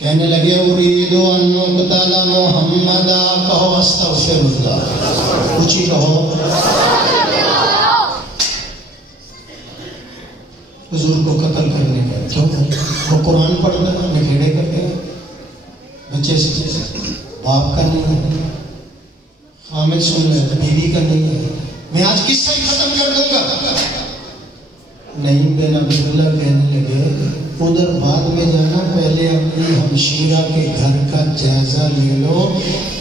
کہنے لگے اريد ان اقتل محمد، کہو استغفر اللہ، اونچی کہو حضور کو قتل کرنے کا. کیوں؟ وہ قرآن پڑھتا ہے، نکھیڑے کرتے ہیں بچے سے، باپ کا نہیں ہے، حامد سن رہے ہیں بیوی کا نہیں ہے، میں آج کس سے ختم کر دوں گا. نہیں بن عبداللہ کہنے لگے ادھر بعد میں جانا، پہلے اپنی ہمشیرہ کے گھر کا جائزہ لے لو.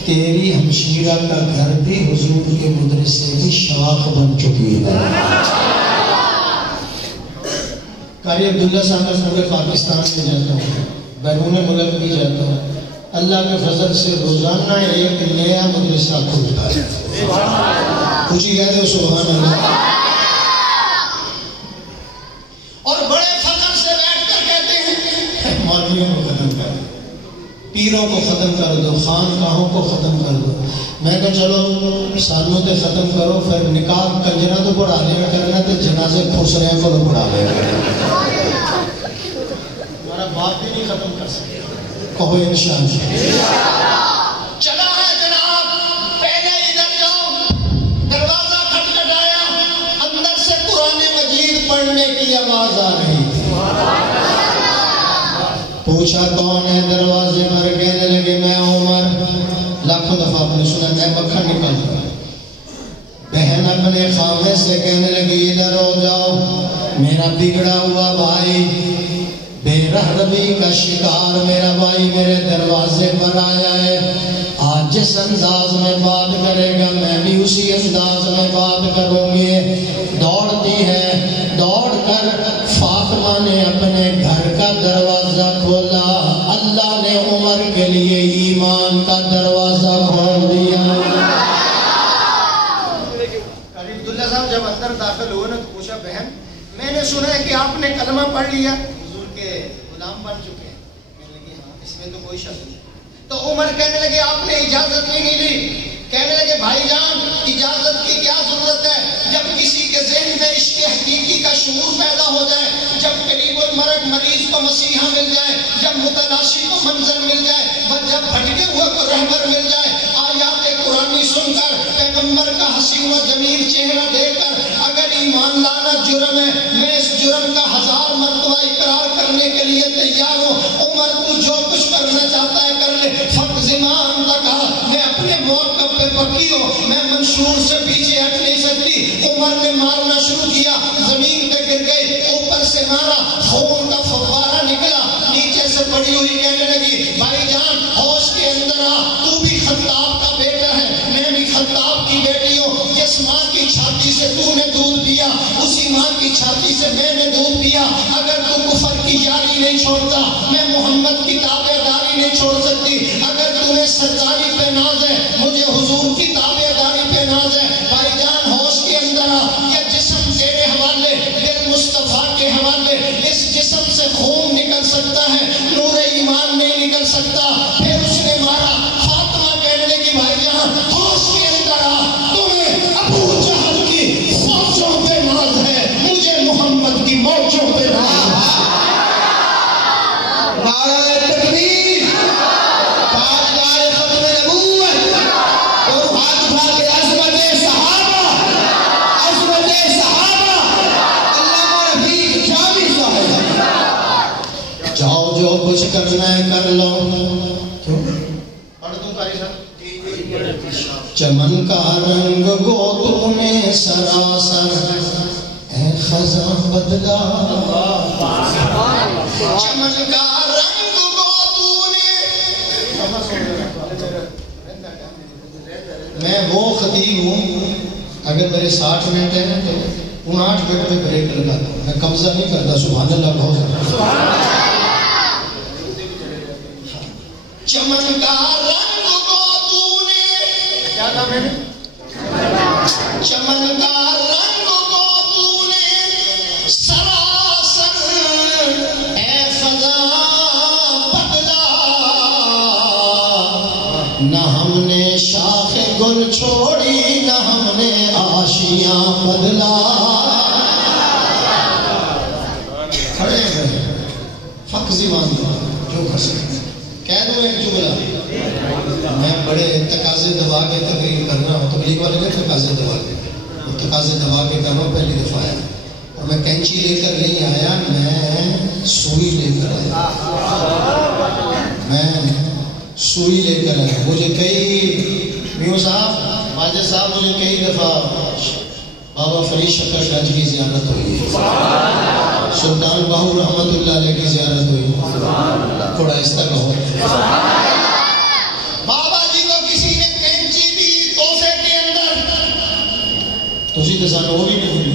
تیری ہمشیرہ کا گھر بھی حضور کے مدرسے کی شاخ بن چکی ہے. قاری عبداللہ صاحب پورے پاکستان میں جاتا ہوں، بیرون ملک بھی جاتا ہوں، اللہ کے فضل سے روزانہ ایک نیا مدرسہ کھلتا ہے. کچھ کہہ دو سبحان اللہ. اور بڑے فخر سے بیٹھ کر کہتے ہیں مولویوں کو ختم کر دو، پیروں کو ختم کر دو، خانقاہوں کو ختم کر دو. میں کہا چلو سالوں تے ختم کرو، پھر نکاح کنجرہ تو پڑھا لیا کرنا، تو جنازے خسرے کو تو پڑھا لیا کرنا. ہمارا باپ بھی نہیں ختم کر سکتے. کہو انشاءاللہ. چلا ہے جناب، پہلے ادھر جاؤ، دروازہ کھٹکھٹایا، اندر سے قرآن مجید پڑھنے کی آواز آ رہی. پوچھا کون ہے دروازے پر، کہنے لگے میں عمر. لاکھوں دفعہ آپ نے سنا میں مکھن نکل رہا. بہن اپنے خامے سے کہنے لگی ادھر ہو جاؤ، میرا بگڑا ہوا بھائی، بے رحمی کا شکار میرا بھائی میرے دروازے پر آیا ہے. آج جس انداز میں بات کرے گا میں بھی اسی انداز میں بات کروں گی. دوڑتی ہے، دوڑ کر فاطمہ نے اپنے گھر کا دروازہ کھولا. اللہ نے عمر کے لیے ایمان کا دروازہ کھول دیا. قاری عبداللہ صاحب جب اندر داخل ہوئے نا تو پوچھا بہن میں نے سنا ہے کہ آپ نے کلمہ پڑھ لیا، حضور کے غلام بن چکے ہیں. کہنے لگے ہاں اس میں تو کوئی شک نہیں. تو عمر کہنے لگے آپ نے اجازت بھی نہیں لی. کہنے لگے بھائی جان اجازت کی کیا ضرورت ہے، جب کسی کے ذہن میں عشق حقیقی کا شعور پیدا ہو جائے، جب قریب المرگ مریض کو مسیحا مل جائے، جب متلاشی کو منظر مل جائے، جب بھٹکے ہوئے کو رہبر مل جائے، آیات قرآنی سن کر پیغمبر کا حسین و جمیل چہرہ دیکھ کر اگر ایمان لانا جرم ہے، میں اس جرم کا 1000 مرتبہ اقرار کرنے کے لیے تیار ہوں. عمر تو جو کچھ کرنا چاہتا ہے کر لے. فق زمان تک میں اپنے موقف پہ پکی ہوں، میں منشور سے پیچھے ہٹ نہیں سکتی. عمر نے مارنا شروع کیا، زمین پہ گر گئی، اوپر سے مارا، خون کا فوارہ نکلا، نیچے سے پڑی ہوئی کہنے لگی بھائی جان ہوش کے اندر آ، تو بھی خطاب کا بیٹا ہے، میں بھی خطاب کی بیٹی ہوں. جس ماں کی چھاتی سے تو نے دودھ پیا اسی ماں کی چھاتی سے میں نے دودھ پیا. اگر تو کفر کی یاری نہیں چھوڑتا میں محمد کی تابع داری نہیں چھوڑ سکتی. اگر تمہیں سرکاری پہ ناز ہے مجھے حضور کی تابع داری پہ ناز ہے. بھائی جان ہوش کے اندر آ، یہ جسم تیرے حوالے، دل مصطفیٰ کے حوالے. اس جسم سے خون نکل سکتا ہے، نور ایمان نہیں نکل سکتا. پھر اس نے مارا. فاطمہ کہنے لگی بھائی جان ہوش کے اندر آ، تمہیں ابو جہل کی فوجوں پہ ناز ہے، مجھے محمد کی موجوں پہ ناز ہے. نعرہ تکبیر، تاجدار ختم نبوت، اور ہاتھ اٹھا کے عظمت صحابہ، عظمت صحابہ. علامہ رفیق جامی صاحب جاؤ جو کچھ کرنا ہے کر لو. پڑھ دوں قاری صاحب. چمن کا رنگ گو تو نے سراسر اے خزاں بدلا. چمن کا رنگ گو تو نے. میں وہ خطیب ہوں اگر میرے 60 منٹ ہیں تو 59 منٹ میں بریک لگاتا ہوں، میں قبضہ نہیں کرتا. سبحان اللہ بہت. چمن کا رنگ گو تو نے، کیا نام ہے؟ چمن کا رنگ گو تو نے سراسر اے خزاں بدلا. نہ ہم نے شاخ گل چھوڑی نہ ہم نے آشیاں بدلا. کھڑے ہیں فق زمان جو کر سکتے. کہہ دوں ایک جملہ، میں بڑے تقاضے دبا کے تقریر کر رہا ہوں، تبلیغ والے نے تقاضے دبا کے کر رہا ہوں، پہلی دفعہ آیا اور میں کینچی لے کر نہیں آیا، میں سوئی لے کر آیا، سوئی لے کر آیا۔ مجھے میوں صاحب، ماجد صاحب، مجھے کئی دفعہ بابا فرید شکر گنج کی زیارت ہوئی، سلطان باہو رحمت اللہ علیہ کی زیارت ہوئی، تھوڑا اس طرح ہو، بابا جی کو کسی نے کینچی دی توفے کے اندر، تسی تو سانو وہ بھی نہیں ہوئی،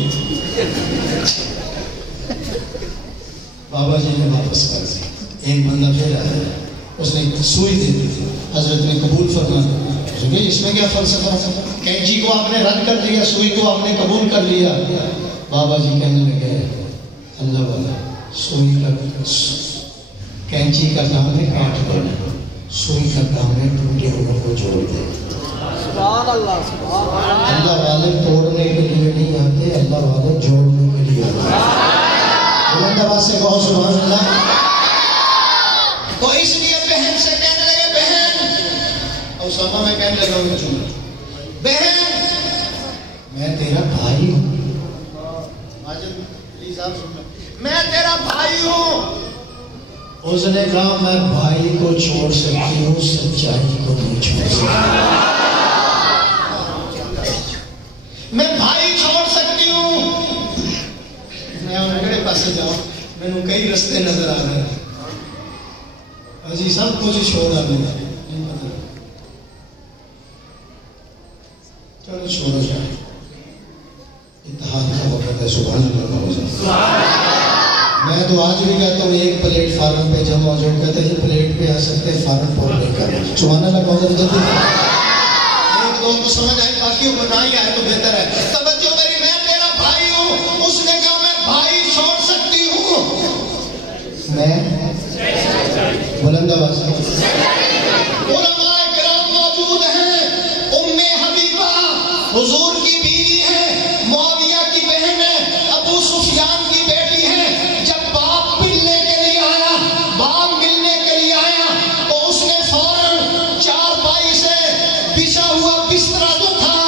بابا جی نے واپس کر دی، ایک بندہ پھر آیا، اس نے سوئی دے دی، حضرت نے قبول فرمایا، اس میں کیا فلسفہ ہے؟ کینچی کو آپ نے رد کر دیا، سوئی کو آپ نے قبول کر لیا۔ بابا جی کہنے لگے اللہ والا، سوئی کا کینچی کا کام ہے کاٹ کر، سوئی کا کام ہے ٹوٹے ہوئے کو جوڑ دے۔ اللہ والے توڑنے کے لیے نہیں آتے، اللہ والے جوڑنے کے لیے آتے۔ بلند آواز سے کہو سبحان اللہ۔ تو اس لیے بہن سے کہنے لگے بہن، اسامہ میں کہنے لگا ہوں چون بہن میں تیرا بھائی ہوں، ماجد علی صاحب سن، میں تیرا بھائی ہوں۔ اس نے کہا میں بھائی کو چھوڑ سکتی ہوں، سچائی کو نہیں چھوڑ سکتی، میں بھائی چھوڑ سکتی ہوں، میں انگڑے پاسے جاؤں، میں نے کئی رستے نظر آ رہے ہیں، حجی سب کچھ چھوڑا میں نے، چلو چھوڑو جائے، اتحاد کا وقت ہے، سبحان اللہ کا وزن۔ میں تو آج بھی کہتا ہوں ایک پلیٹ فارم پہ جمع ہو جاؤ، کہتے ہیں پلیٹ پہ آ سکتے ہیں، فارم پر نہیں کر، سبحان اللہ کا وزن جلدی ایک دو کو سمجھ آئی، باقیوں کو نہ ہی آئے تو بہتر ہے۔ توجہ میری، میں تیرا بھائی ہوں، اس نے کہا میں بھائی چھوڑ سکتی ہوں، میں بلند آواز علماء کرام موجود ہیں، ام حبیبہ حضور کی بیوی ہے، معاویہ کی بہن ہے، ابو سفیان کی بیٹی ہے۔ جب باپ ملنے کے لیے آیا، تو اس نے فوراً چارپائی سے بچھا ہوا بسترا جو تھا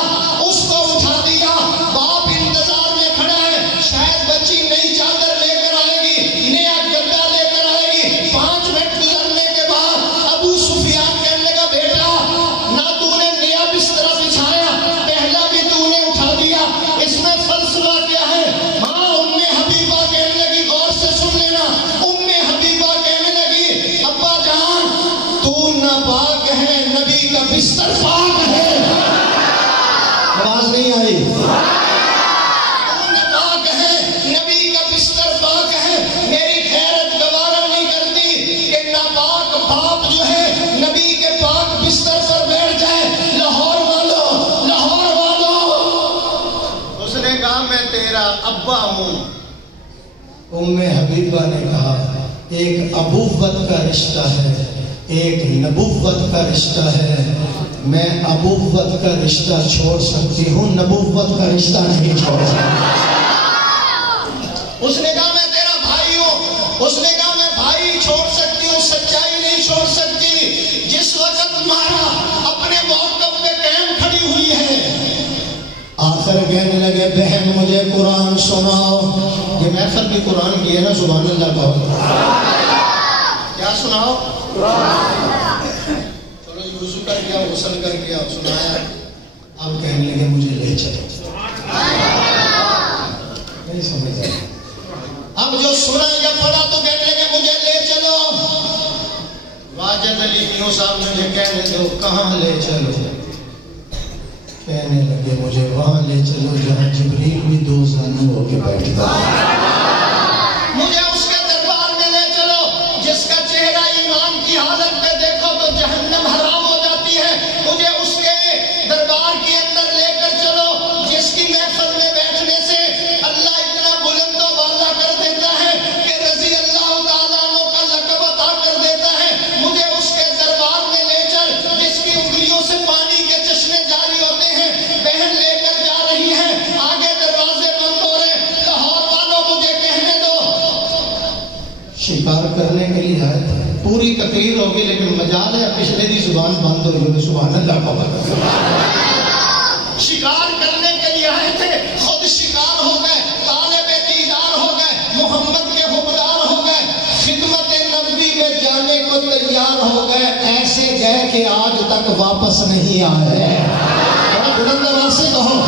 اس کو اٹھا دیا۔ باپ انتظار میں کھڑا ہے، شاید بچی نئی چادر لے کر آئے گی، نیا گدا لے کر آئے گی۔ 5 منٹ گزرنے کے بعد ابو سفیان کہنے لگا بیٹا، نہ تو نے نیا بسترا بچھایا، پہلا بھی تو نے اٹھا دیا، اس میں فلسفہ کیا ہے؟ ہاں، ام حبیبہ کہنے لگی، غور سے سن لینا، ام حبیبہ کہنے لگی ابا جان تو ناپاک ہے، نبی کا بستر پاک ہے۔ آواز نہیں آئی؟ ناپاک ہے، نبی کا بستر پاک ہے۔ میری خیرت گوارا نہیں کرتی کہ ناپاک باپ جو ہے نبی کے پاک بستر پر بیٹھ جائے۔ لاہور والوں، لاہور والوں، اس نے کہا میں تیرا ابا ہوں۔ ام حبیبہ نے کہا ایک ابوت کا رشتہ ہے، ایک نبوت کا رشتہ ہے، میں ابوت کا رشتہ چھوڑ سکتی ہوں، نبوت کا رشتہ نہیں چھوڑ سکتی۔ اس نے کہا میں تیرا بھائی ہوں، اس نے کہا میں بھائی چھوڑ سکتی ہوں، سچائی نہیں چھوڑ سکتی۔ جس وقت مارا اپنے موقف پہ قائم کھڑی ہوئی ہے، آخر کہنے لگے بہن مجھے قرآن سناؤ۔ یہ محفل بھی قرآن کی ہے نا، سبحان اللہ کا، کیا سناؤ؟ چلو جی، وضو کر گیا، غسل کر گیا، سنایا، اب کہنے لگے مجھے لے چلو۔ نہیں سمجھ آیا، اب جو سنا یا پڑھا تو کہنے لگے مجھے لے چلو۔ واجد علی میوں صاحب مجھے کہنے دو کہاں لے چلو؟ کہنے لگے مجھے وہاں لے چلو جہاں جبریل بھی 2 زانو ہو کے بیٹھتا ہے، مجھے اس کے دربار میں لے چلو جس کا چہرہ ایمان کی حالت میں دیکھو تو جہنم حرام ہو جاتی ہے۔ مجھے اس کے دربار کے اندر لے کر چلو جس کی محفل میں بیٹھنے سے اللہ اتنا بلند و بالا کر دیتا ہے کہ رضی اللہ تعالیٰ عنہ کا لقب عطا کر دیتا ہے۔ مجھے اس کے دربار میں لے چل جس کی انگلیوں سے پانی کے چشمے جاری ہوتے ہیں۔ بہن لے کر جا رہی ہے، آگے دروازے بند ہو رہے، لاہور والوں مجھے کہنے دو، شکار کرنے کے لیے آئے تھے، پوری تقریر ہوگی لیکن مجال ہے پچھلے دی زبان بند ہوئی ہوئی سبحان اللہ پاک شکار کرنے کے لیے آئے تھے خود شکار ہو گئے طالب دیدار ہو گئے محمد کے حبدار ہو گئے خدمت نبی میں جانے کو تیار ہو گئے ایسے گئے کہ آج تک واپس نہیں آئے بڑا بلند آواز سے کہو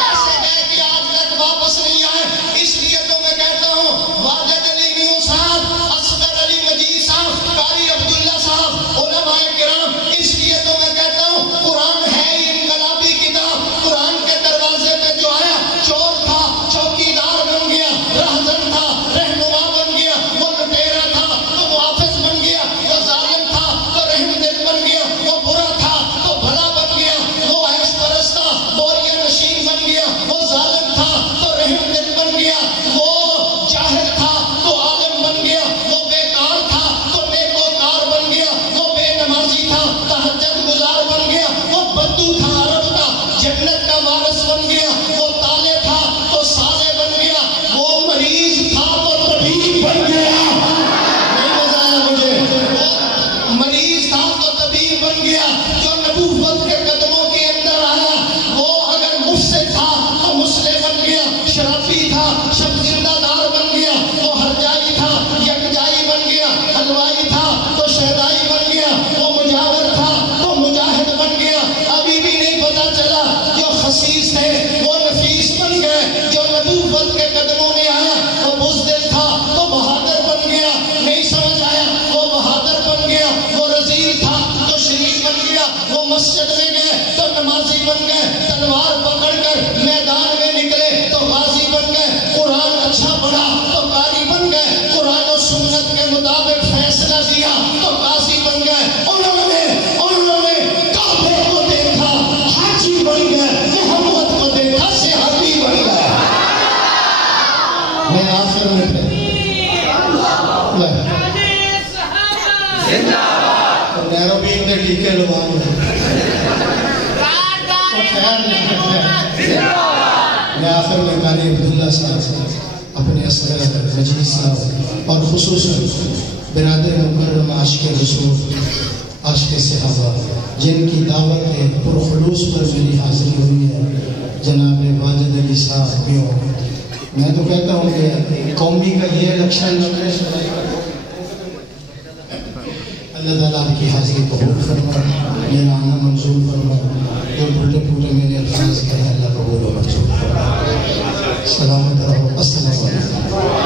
ایسے گئے کہ آج تک واپس نہیں آئے اس لیے تو میں کہتا ہوں واجد علی میوں صاحب اصغر علی مجید صاحب قاری عبداللہ صاحب علماء کرام اس لیے تو میں کہتا ہوں قرآن ہے انقلابی کتاب قرآن کے دروازے پہ جو آیا چور تھا چوکیدار بن گیا رہزن تھا رہنما بن گیا وہ لٹیرا تھا تو محافظ بن گیا وہ ظالم تھا تو رحم دل بن گیا وہ برا تھا تو بھلا بن گیا وہ عیش پرست تھا بوریا نشین بن گیا وہ ظالم تھا تو رحم دل بن گیا وہ جاہل تھا تو عالم بن گیا وہ بیکار تھا تو نیکوکار بن گیا وہ بے نمازی تھا تہجد گزار بن گیا وہ بدو تھا عرب کا جنت کا وارث بن گیا وہ تالے تھا تو سالے بن گیا وہ مریض تھا تو طبیب بن گیا نہیں مزہ آیا مجھے وہ مریض تھا تو طبیب بن گیا جو نبوت کے قدموں کے اندر آیا وہ اگر مفسد تھا تو مسلم بن گیا شرافی تھا شب زندہ دار بن گیا وہ ہرجائی تھا یکجائی بن گیا حلوائی تھا تو شہدائی بن گیا وہ مجاور تھا تو مجاہد بن گیا ابھی بھی نہیں پتا چلا جو خسیس تھے وہ نفیس بن گئے جو نبوت کے قدموں میں آیا وہ بزدل تھا تو بہادر بن گیا نہیں سمجھ آیا وہ بہادر بن گیا وہ رزیل تھا تو شریف بن گیا وہ مسجد میں گئے تو نمازی بن گئے تلوار پکڑ کر میدان میں نکلے تو غازی بن گئے قرآن اچھا پڑھا تو قاری بن گئے قرآن و سنت کے مطابق فیصلہ دیا تو قاضی بن گئے انہوں نے کعبے کو دیکھا حاجی بن گئے محمد کو دیکھا صحابی بن گئے میں آخر میں نیروبی نے ٹیکے لگاؤں میں آخر میں قاری عبداللہ صاحب اپنے اصغر مجید صاحب اور خصوصاً برادر مکرم عاشق رسول عاشق صحابہ جن کی دعوت کے پرخلوص پر میری حاضری ہوئی ہے جناب واجد علی صاحب بھی ہوں میں تو کہتا ہوں کہ قومی کا یہ الیکشن اللہ تعالیٰ آپ کی حاضری قبول فرما میرا آنا منظور فرما جو پورے میرے الفاظ کہیں اللہ قبول و منظور فرما سلامت رہو السلام علیکم